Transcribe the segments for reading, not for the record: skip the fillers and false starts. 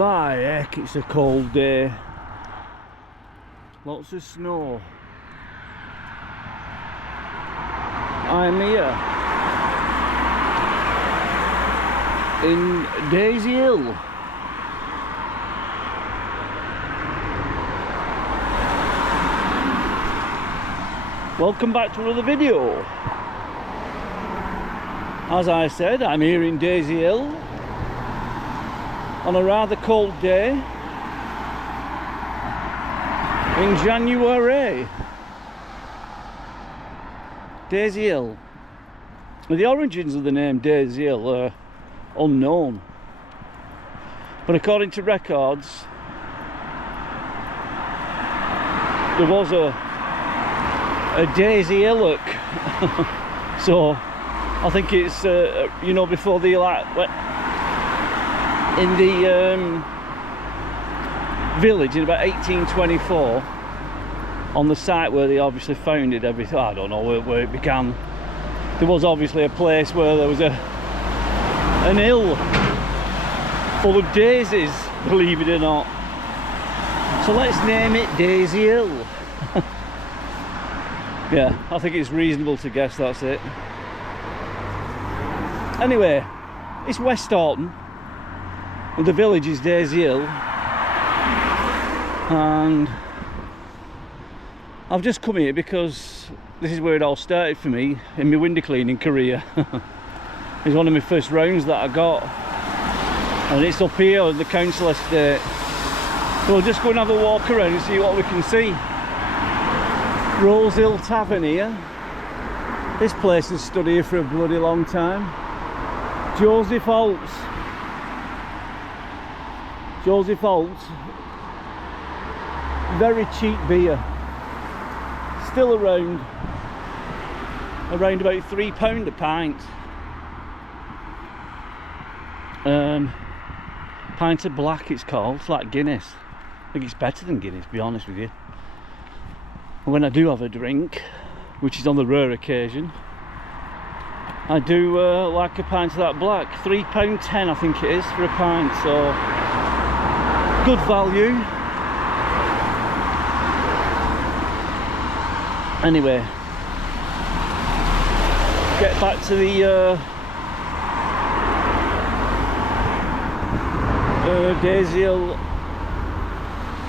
By heck, it's a cold day. Lots of snow. I'm here in Daisy Hill. Welcome back to another video. As I said, I'm here in Daisy Hill on a rather cold day in January. Daisy Hill. The origins of the name Daisy Hill are unknown, but according to records, there was a Daisy Hillock. So I think it's you know, before the in the village in about 1824, on the site where they obviously founded everything. I don't know where it began. There was obviously a place where there was an hill full of daisies, believe it or not. So let's name it Daisy Hill. Yeah, I think it's reasonable to guess that's it. Anyway, it's westhoughton, and the village is Daisy Hill, and I've just come here because this is where it all started for me in my window cleaning career. It's one of my first rounds that I got, and it's up here on the council estate. So we'll just go and have a walk around and see what we can see. Rose Hill Tavern here. This place has stood here for a bloody long time. Joseph Holt's. Joseph Holt's. Very cheap beer. Still around about £3 a pint. Pint of black it's called. It's like Guinness. I think it's better than Guinness, to be honest with you. And when I do have a drink, which is on the rare occasion, I do like a pint of that black. £3.10 I think it is for a pint, so good value. Anyway, get back to the Daisy Hill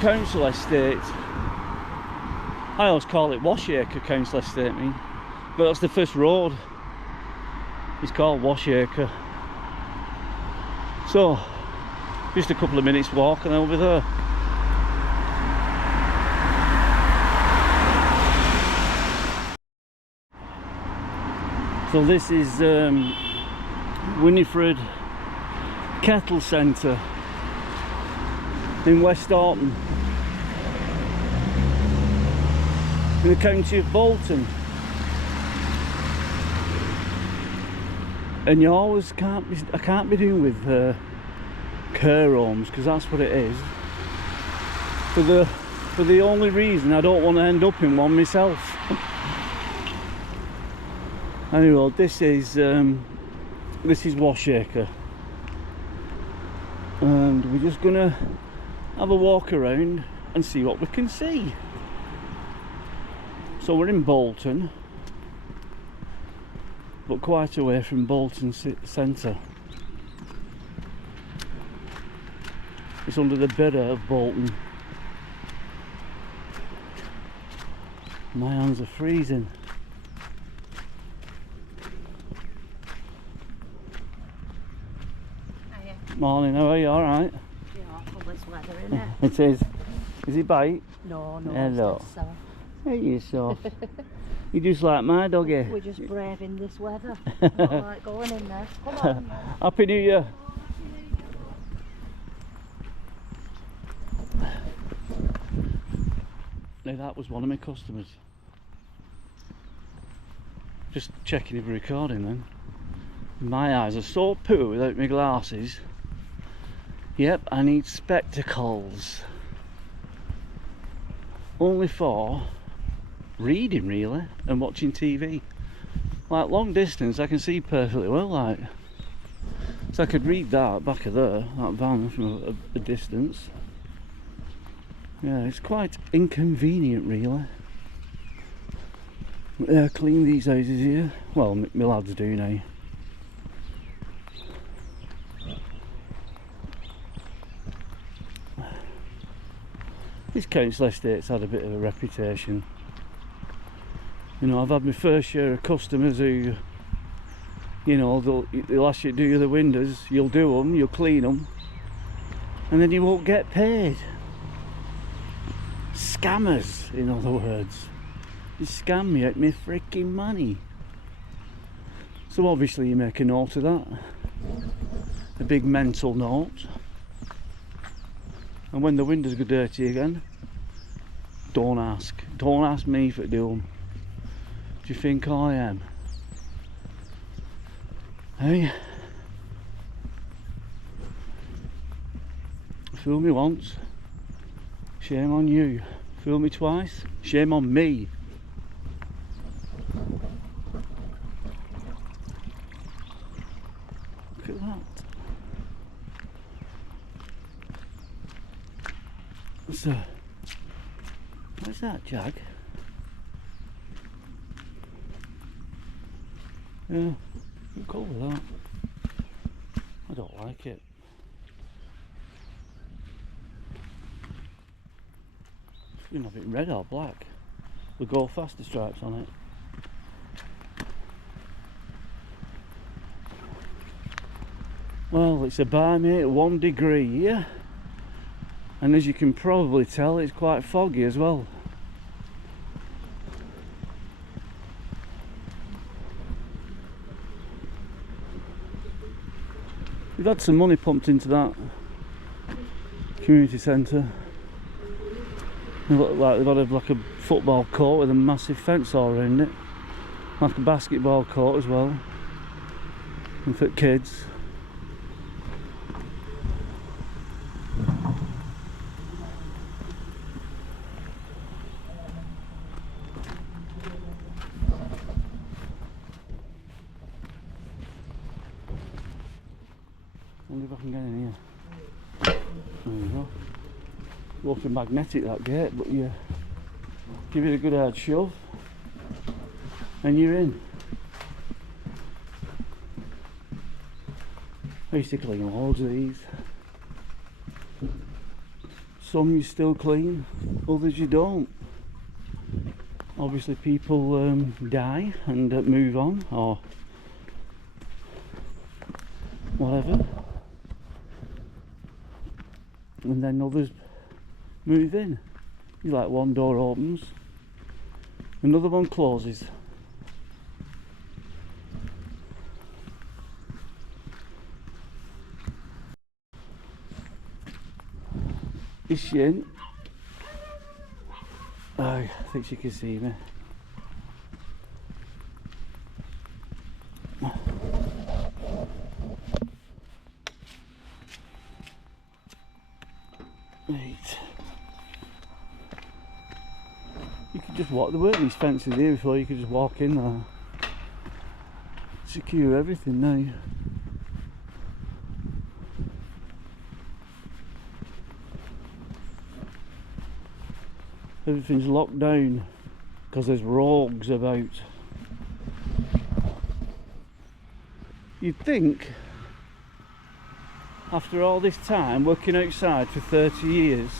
Council Estate. I always call it Washacre Council Estate, but that's the first road. It's called Washacre. So, just a couple of minutes walk and I'll be there. So this is Winifred Kettle Centre in westhoughton, in the county of Bolton. And you always I can't be doing with care homes, because that's what it is. For the only reason I don't want to end up in one myself. Anyway, this is Washacre, and we're just gonna have a walk around and see what we can see. So we're in Bolton, but quite away from Bolton centre. It's under the borough of Bolton. My hands are freezing. Hiya. Morning, how are you? Alright? Yeah, awful this weather, innit? It is. Is he bite? No, Hello. it's so. Hey, you soft. You just like my doggy. We're just braving this weather. Alright, going in there. Come on. Happy New Year. Now that was one of my customers. Just checking if we're recording then. My eyes are so poor without my glasses. Yep, I need spectacles. Only for reading really, and watching TV. Like long distance I can see perfectly well, like. So I could read that back of there, that van, from a distance. Yeah, it's quite inconvenient really. Yeah, clean these houses here. Well, my lads do now. This council estate's had a bit of a reputation. You know, I've had my fair share of customers who, you know, they'll ask you to do the windows, you'll do them, you'll clean them, and then you won't get paid. Scammers, in other words. You scam me out my freaking money. So obviously you make a note of that. A big mental note. And when the windows go dirty again, don't ask. Don't ask me for doing. Do you think I am? Hey? Fool me once, shame on you. Fool me twice, shame on me. Look at that. So, what's that, Jag? Yeah, I'm cool with that. I don't like it. You can have it red or black. The go faster stripes on it. Well, it's a balmy 1 degree here. And as you can probably tell, it's quite foggy as well. We've had some money pumped into that community centre. They look like they've had like a football court with a massive fence all around it. Like a basketball court as well. And for kids. I wonder if I can get in here. There you go. Looking magnetic, that gate, but you give it a good hard shove and you're in. I used to clean loads of these. Some you still clean, others you don't. Obviously people die and move on or whatever, and then others move in. You like one door opens, another one closes. Is she in? Oh, I think she can see me. Right. You could just walk. There weren't these fences here before. You could just walk in there. Secure everything now. Everything's locked down because there's rogues about. You'd think after all this time working outside for 30 years,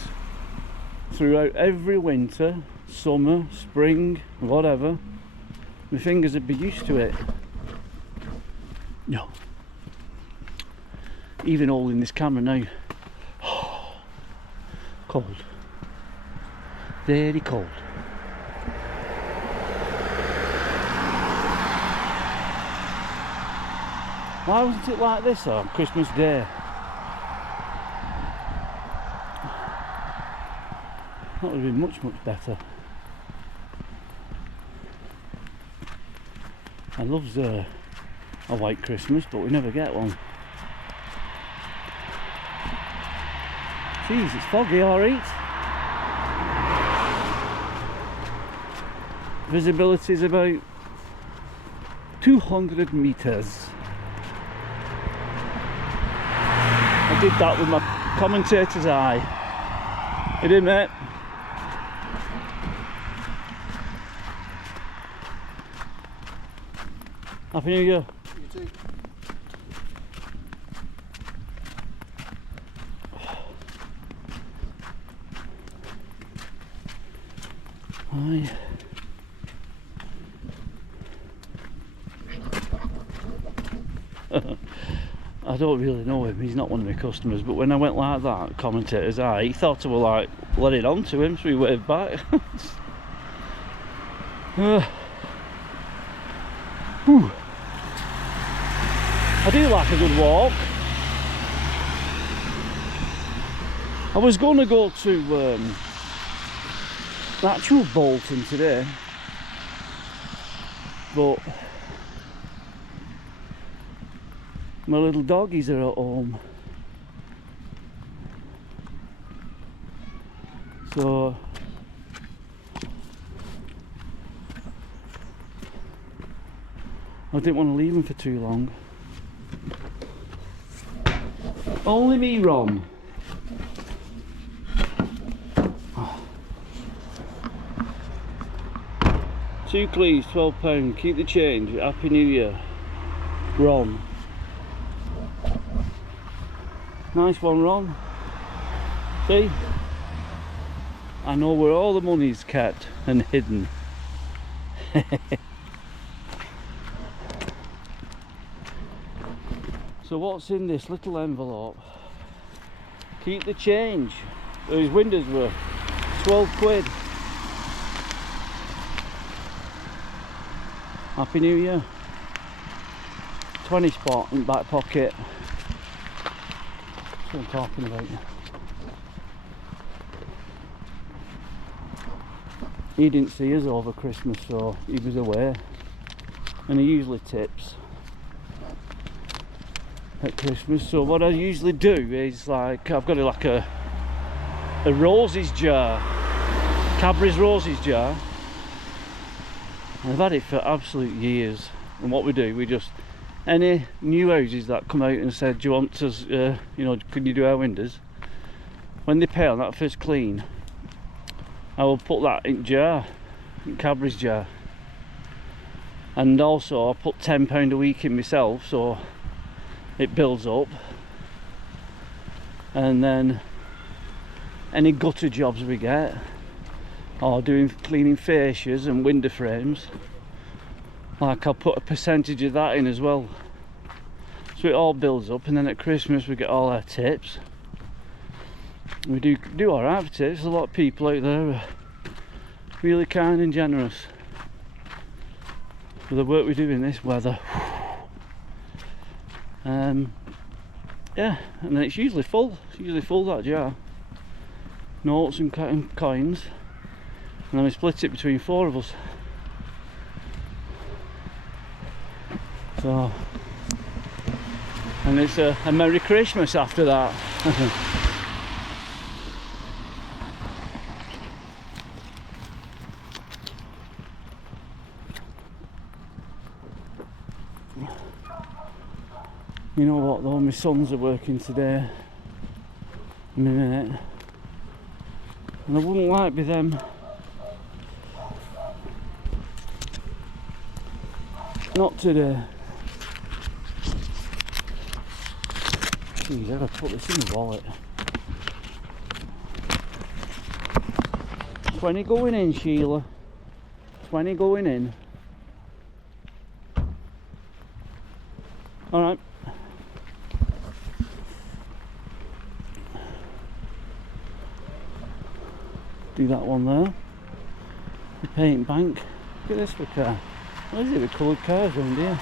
throughout every winter, summer, spring, whatever, my fingers would be used to it. No. Even holding this camera now. Cold. Very cold. Why wasn't it like this on Christmas Day? That would have been much, much better. I love a white Christmas, but we never get one. Jeez, it's foggy, alright. Visibility is about 200 meters. I did that with my commentator's eye. You did, mate? Happy New Year. You too. Aye. I don't really know him, he's not one of my customers, but when I went like that, commentator's eye, he thought I were like letting on to him, so he waved back. Whew. I do like a good walk. I was going to go to actual Bolton today, but my little doggies are at home, so I didn't want to leave them for too long. Only me, Ron. Two cleats, £12. Keep the change. Happy New Year, Ron. Nice one, Ron. See? I know where all the money's kept and hidden. So what's in this little envelope? Keep the change. Those windows were 12 quid. Happy New Year. 20 spot in back pocket. That's what I'm talking about. He didn't see us over Christmas, so he was away. And he usually tips at Christmas. So what I usually do is, like, I've got like a roses jar, Cadbury's roses jar. I've had it for absolute years. And what we do, we just, any new houses that come out and said, do you want us, you know, can you do our windows? When they pay on that first clean, I will put that in jar, in Cadbury's jar. And also I put £10 a week in myself, so it builds up. And then any gutter jobs we get, or doing cleaning fascias and window frames, like I'll put a percentage of that in as well. So it all builds up, and then at Christmas we get all our tips. We do alright for tips. There's a lot of people out there who are really kind and generous for the work we do in this weather. Yeah, and then it's usually full. It's usually full, that jar. Notes and coins, and then we split it between 4 of us. So, and it's a Merry Christmas after that. You know what though, my sons are working today in a minute, and I wouldn't like be them not today. Jeez, I gotta put this in the wallet. 20 going in, Sheila. 20 going in. Alright. Do that one there. The paint bank. Look at this for car. What is it with coloured cars around here?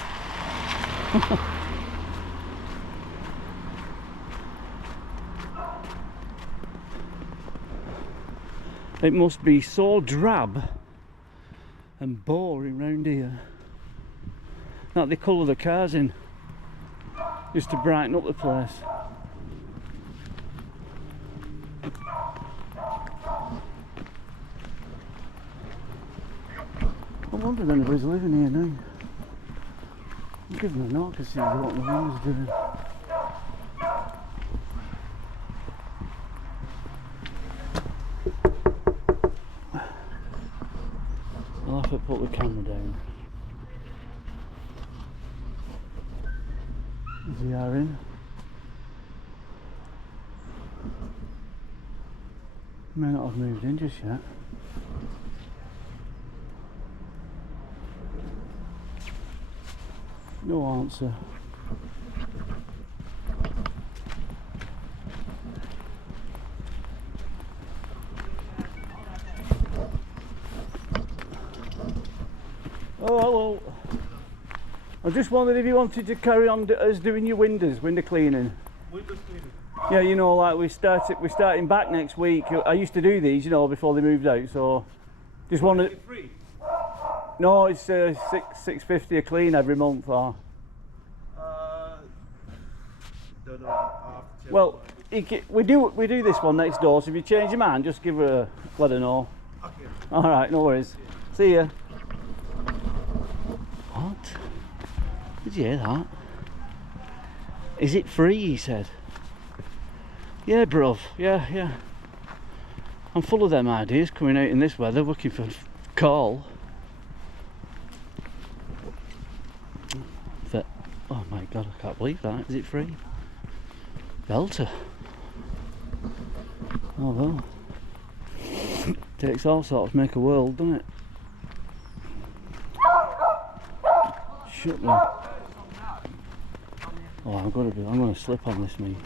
It must be so drab and boring round here that they colour the cars in just to brighten up the place. I wonder if anybody's living here now. I'll give them a knock and see what the windows doing. put the camera down. Is he in? May not have moved in just yet. No answer. Oh, hello. I just wondered if you wanted to carry on us doing your window cleaning. Windows cleaning? Yeah, you know, like we're starting back next week. I used to do these, you know, before they moved out. So just wanted. Free? No, it's $6.50 a clean every month. Or Don't know. well, we do this one next door. So if you change your mind, just give her let her know. Okay. All right, no worries. See ya. What? Did you hear that? Is it free? He said. Yeah, bruv. Yeah. I'm full of them ideas coming out in this weather, looking for coal. But, oh my god, I can't believe that. Is it free? Belter. Oh well. Takes all sorts to make a world, doesn't it? Shut me. Oh, I'm gonna slip on this, me.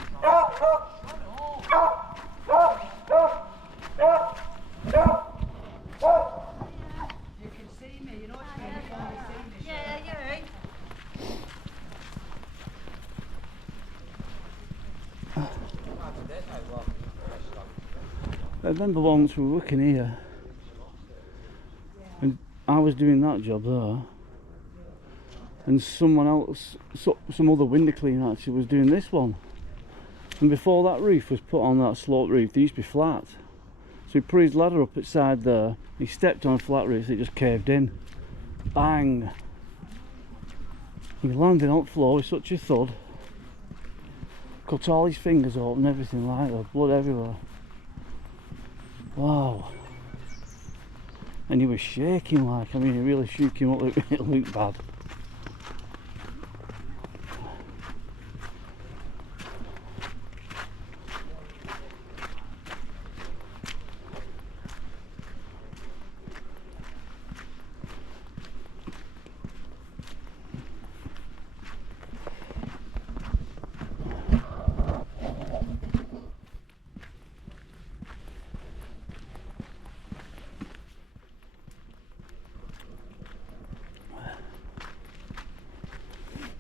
You can see me, you know what you can see me. Yeah. I remember once we were working here and I was doing that job there and someone else, some other window cleaner actually was doing this one, and before that roof was put on, that slope roof, they used to be flat, so he put his ladder up at side there, he stepped on a flat roof, it just caved in, bang, he landed on the floor with such a thud, cut all his fingers open, everything like that, blood everywhere. Wow. And he was shaking like, I mean, it really shook him up, it looked bad.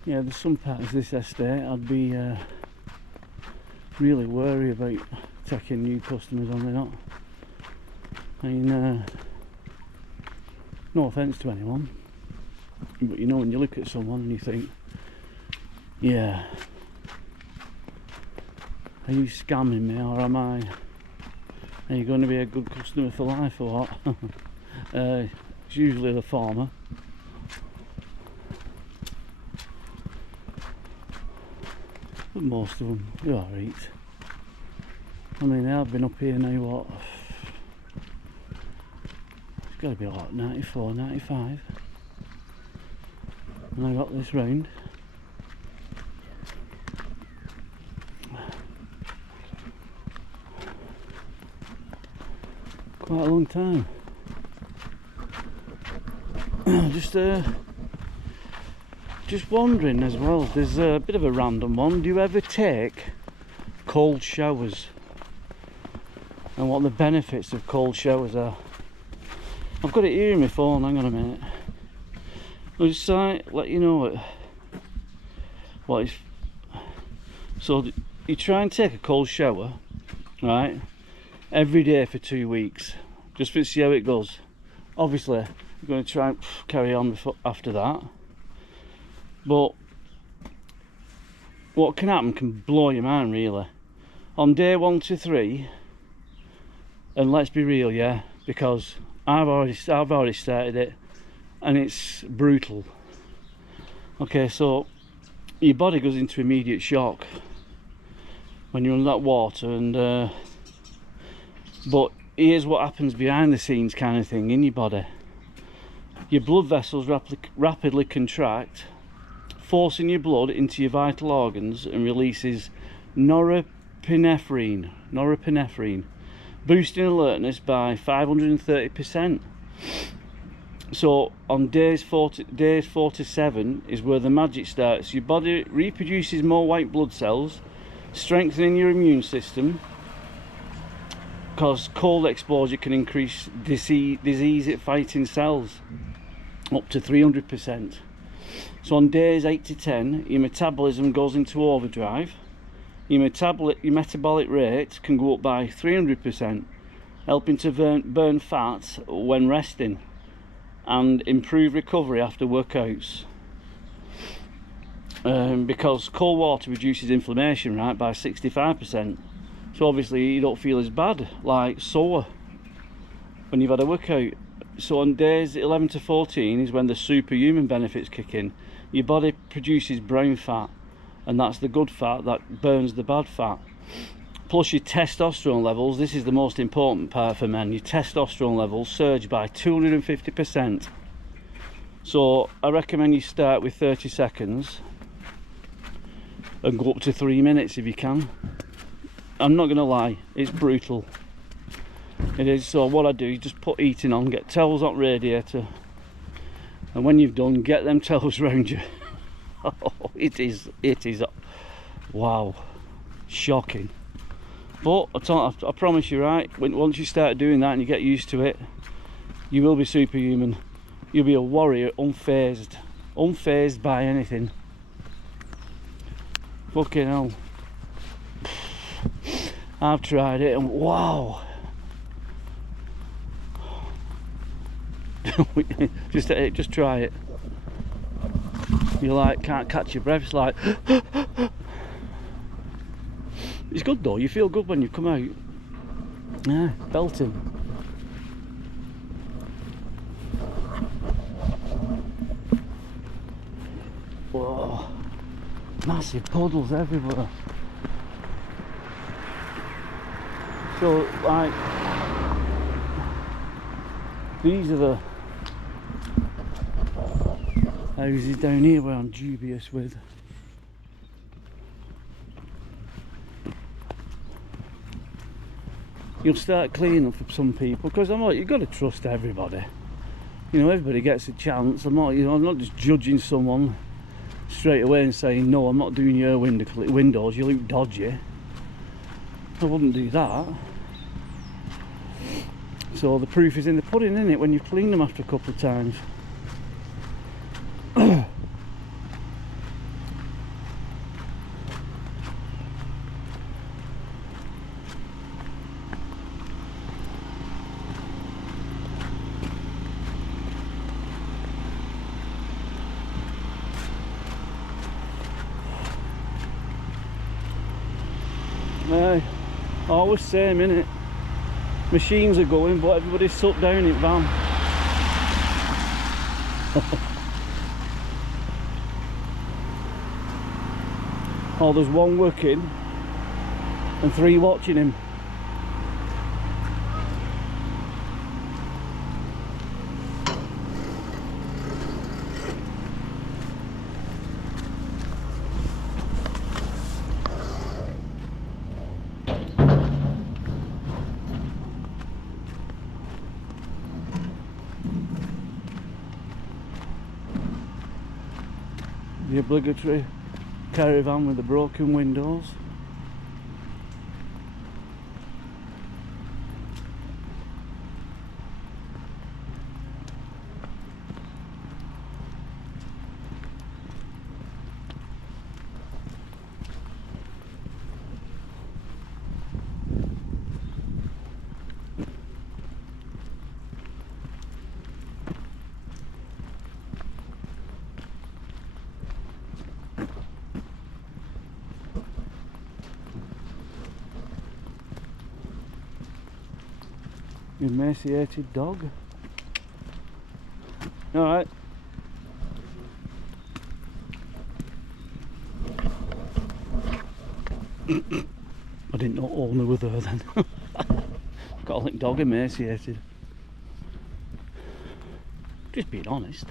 Yeah, there's some parts of this estate I'd be really wary about taking new customers on. They're not. I mean, no offence to anyone, but you know, when you look at someone and you think, yeah, are you scamming me or am I? Are you going to be a good customer for life or what? It's usually the former. But most of them, you're alright. I mean, I've been up here now, what? It's got to be like 94, 95. And I got this round. Quite a long time. Just wondering as well, there's a bit of a random one. Do you ever take cold showers? And what the benefits of cold showers are? I've got it here in my phone, hang on a minute. I'll just let you know what is. So you try and take a cold shower, right, every day for 2 weeks, just to see how it goes. Obviously, you're going to try and carry on after that. But what can happen can blow your mind really. On day 1 to 3, and let's be real, yeah, because I've already started it, and it's brutal. Okay, so your body goes into immediate shock when you're under that water, and but here's what happens behind the scenes, kind of thing, in your body. your blood vessels rapidly contract, forcing your blood into your vital organs, and releases norepinephrine, boosting alertness by 530%. So on days 4 to 7 is where the magic starts. Your body reproduces more white blood cells, strengthening your immune system, because cold exposure can increase disease fighting cells up to 300%. So on days 8 to 10, your metabolism goes into overdrive. Your metabolic rate can go up by 300%, helping to burn fat when resting and improve recovery after workouts. Because cold water reduces inflammation, right, by 65%. So obviously you don't feel as bad, like sore, when you've had a workout. So on days 11 to 14 is when the superhuman benefits kick in. Your body produces brown fat, and that's the good fat that burns the bad fat. Plus your testosterone levels, this is the most important part for men, your testosterone levels surge by 250%. So I recommend you start with 30 seconds and go up to 3 minutes if you can. I'm not gonna lie, it's brutal. It is. So what I do is just put heating on, get towels on radiator, and when you've done, get them towels round you. Oh, it is, wow, shocking. But I promise you, right, once you start doing that and you get used to it, you will be superhuman. You'll be a warrior, unfazed by anything. Fucking hell. I've tried it and wow. just try it. You like can't catch your breath. It's like it's good though. You feel good when you come out. Yeah, belting. Whoa, massive puddles everywhere. So like these are the houses down here where I'm dubious with. You'll start cleaning up for some people, because I'm like, you've got to trust everybody. You know, everybody gets a chance. I'm not just judging someone straight away and saying, no, I'm not doing your windows, you look dodgy. I wouldn't do that. So the proof is in the pudding, isn't it, when you've cleaned them after a couple of times. Always same, innit? Machines are going, but everybody's sat down in van. Oh, there's one working and 3 watching him. The obligatory caravan with the broken windows. Emaciated dog. Alright. I didn't know owner were there then. Got a dog emaciated. Just being honest.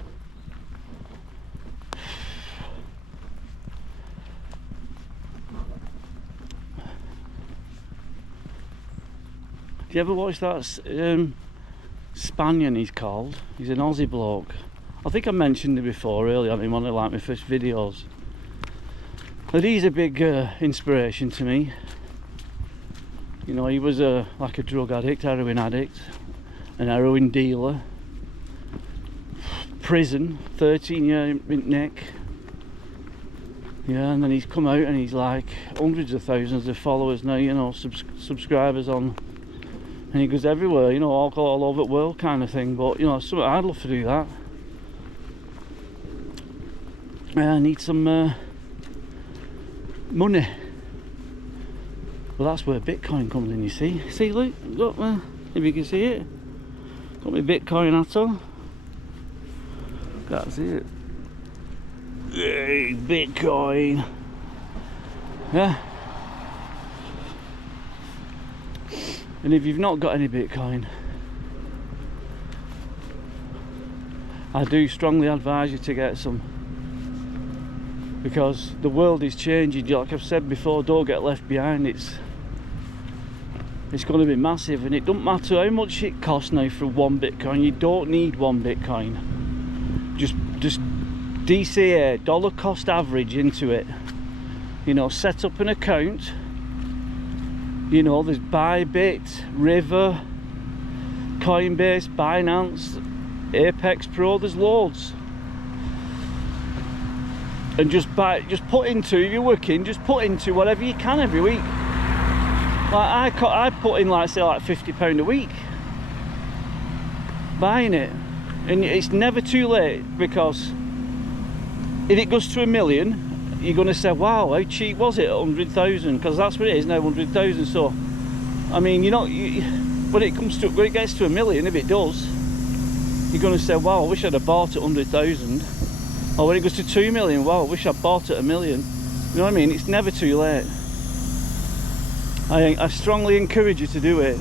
Do you ever watch that Spanian, he's called? He's an Aussie bloke. I think I mentioned it before earlier on in one of like my first videos. But he's a big inspiration to me. You know, he was like a drug addict, heroin addict, an heroin dealer. Prison, 13-year neck. Yeah, and then he's come out and he's like hundreds of thousands of followers now, you know, subscribers on. And he goes everywhere, you know, all over the world kind of thing. But, you know, something I'd love to do that. I need some money. Well, that's where Bitcoin comes in, you see. See, look, got if you can see it. Got my Bitcoin hat on. Can't see it. Hey, Bitcoin. Yeah. And if you've not got any Bitcoin, I do strongly advise you to get some, because the world is changing. Like I've said before, don't get left behind. It's going to be massive, and it doesn't matter how much it costs now for one Bitcoin. You don't need one Bitcoin. Just DCA, dollar cost average into it. You know, set up an account. You know, there's Bybit, River, Coinbase, Binance, Apex Pro, there's loads. And just put into, if you're working, just put into whatever you can every week. Like I put in, like, say, like £50 a week buying it. And it's never too late, because if it goes to 1 million, you're going to say, wow, how cheap was it at 100,000? Because that's what it is now, 100,000. So, I mean, when it gets to 1 million, if it does, you're going to say, wow, I wish I'd have bought it at 100,000. Or when it goes to 2 million, wow, I wish I'd bought it at 1 million. You know what I mean? It's never too late. I strongly encourage you to do it.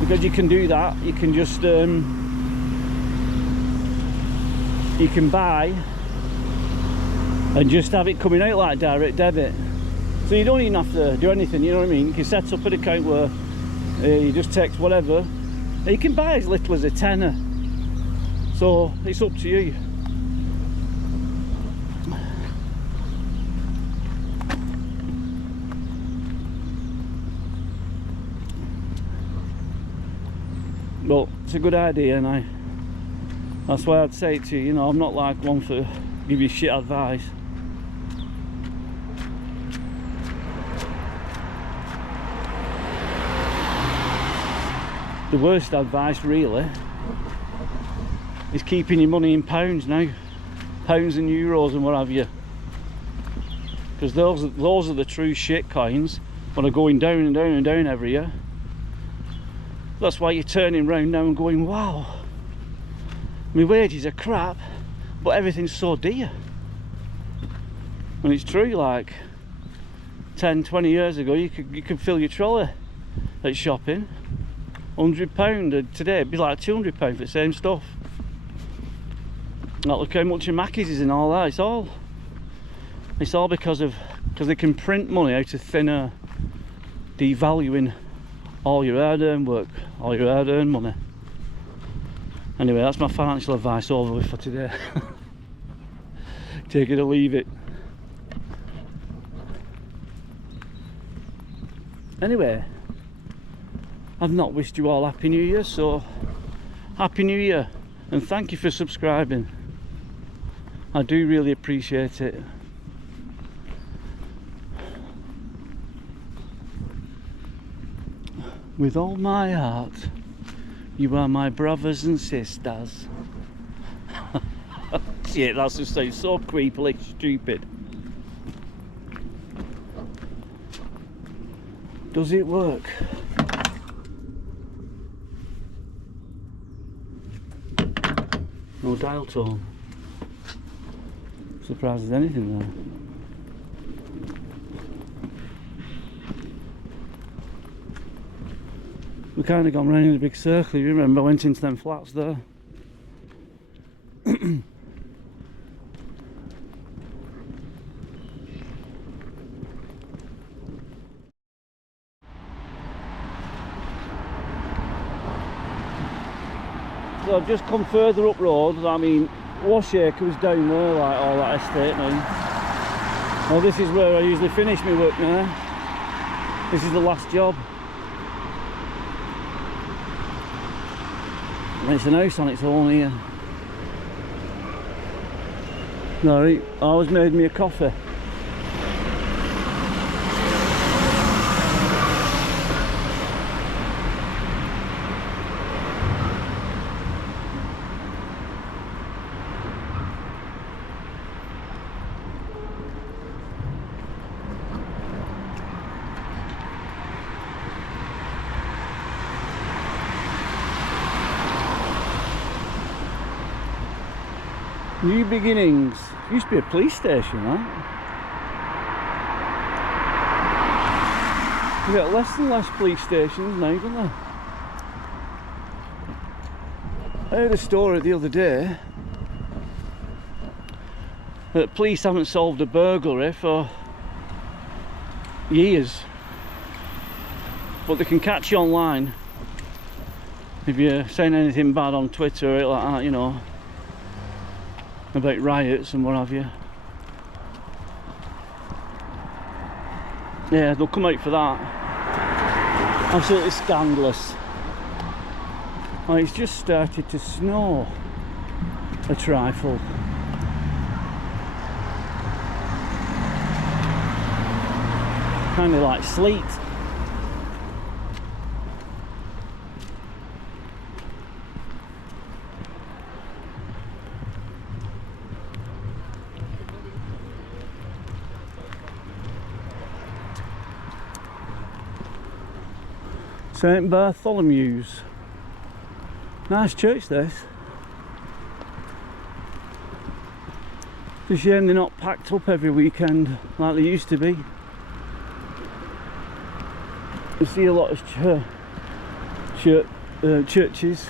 Because you can do that, you can just you can buy and just have it coming out like direct debit, so you don't even have to do anything. You know what I mean? You can set up an account where you just text whatever, and you can buy as little as a tenner, so it's up to you. But it's a good idea, and that's why I'd say it to you. You know, I'm not like one for give you shit advice. The worst advice really is keeping your money in pounds now, pounds and euros and what have you, because those are the true shit coins when are going down and down and down every year. That's why you're turning around now and going, wow, my wages are crap, but everything's so dear. And it's true, like 10, 20 years ago, you could fill your trolley at shopping. £100, and today it'd be like £200 for the same stuff. Like, look how much a Mackey's is and all that. It's all because they can print money out of thin air, devaluing all your hard-earned work, all your hard-earned money. Anyway, that's my financial advice over with for today. Take it or leave it. Anyway, I've not wished you all Happy New Year, so Happy New Year, and thank you for subscribing. I do really appreciate it. With all my heart, you are my brothers and sisters. Shit, that's just so creepily stupid. Does it work? No dial tone. Surprised there's anything there. we kind of gone round in a big circle. You remember I went into them flats there. So I've just come further up road. I mean, Washacre was down there, like all that estate now. Well, this is where I usually finish my work now. This is the last job. And it's an house on its own here. No, I always made me a coffee. New beginnings. Used to be a police station, right? You get less and less police stations now, don't they? I heard a story the other day that police haven't solved a burglary for years, but they can catch you online if you're saying anything bad on Twitter or like that, you know, about riots and what have you. Yeah, they'll come out for that. Absolutely scandalous. Oh, it's just started to snow a trifle. Kind of like sleet. St Bartholomew's. Nice church this. It's a shame they're not packed up every weekend like they used to be. You see a lot of churches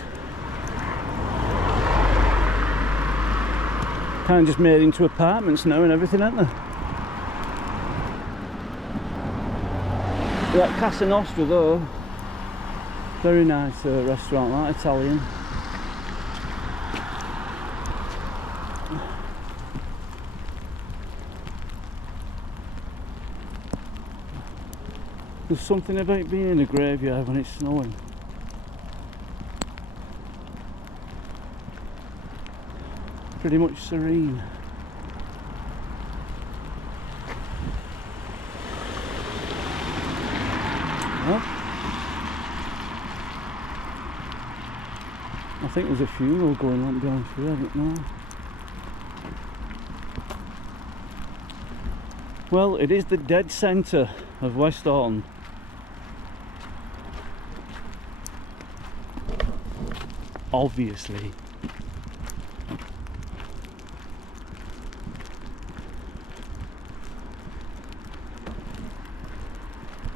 kind of just made into apartments now and everything, aren't they? Like Casa Nostra though. Very nice restaurant, that Italian. There's something about being in a graveyard when it's snowing. Pretty much serene. Oh. I think there's a funeral going on down here, I don't know. Well, it is the dead centre of Westhoughton. Obviously.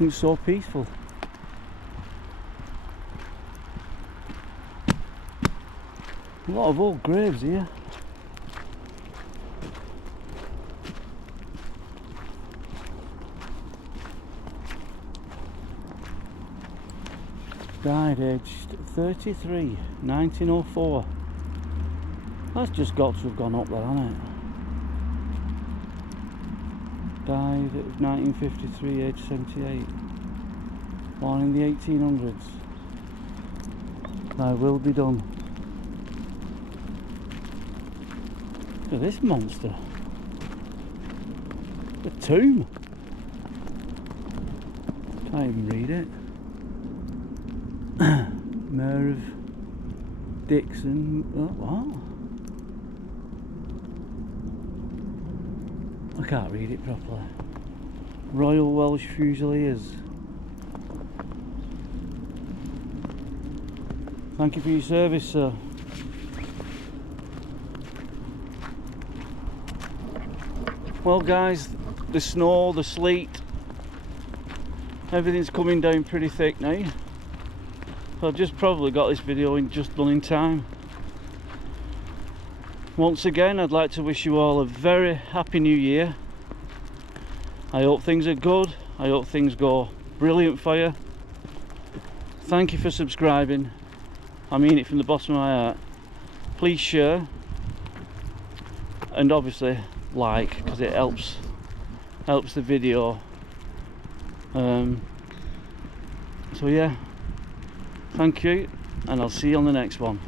It's so peaceful. A lot of old graves here. Died aged 33, 1904. That's just got to have gone up there, hasn't it? Died at 1953, aged 78. Born in the 1800s. Thy will be done. Look at this monster. A tomb. Can't even read it. Mayor of Dixon. Oh, what? I can't read it properly. Royal Welsh Fusiliers. Thank you for your service, sir. Well guys, the snow, the sleet, everything's coming down pretty thick now. I've just probably got this video just done in time. Once again, I'd like to wish you all a very happy new year. I hope things are good. I hope things go brilliant for you. Thank you for subscribing. I mean it from the bottom of my heart. Please share, and obviously like, because it helps the video. So yeah, thank you, and I'll see you on the next one.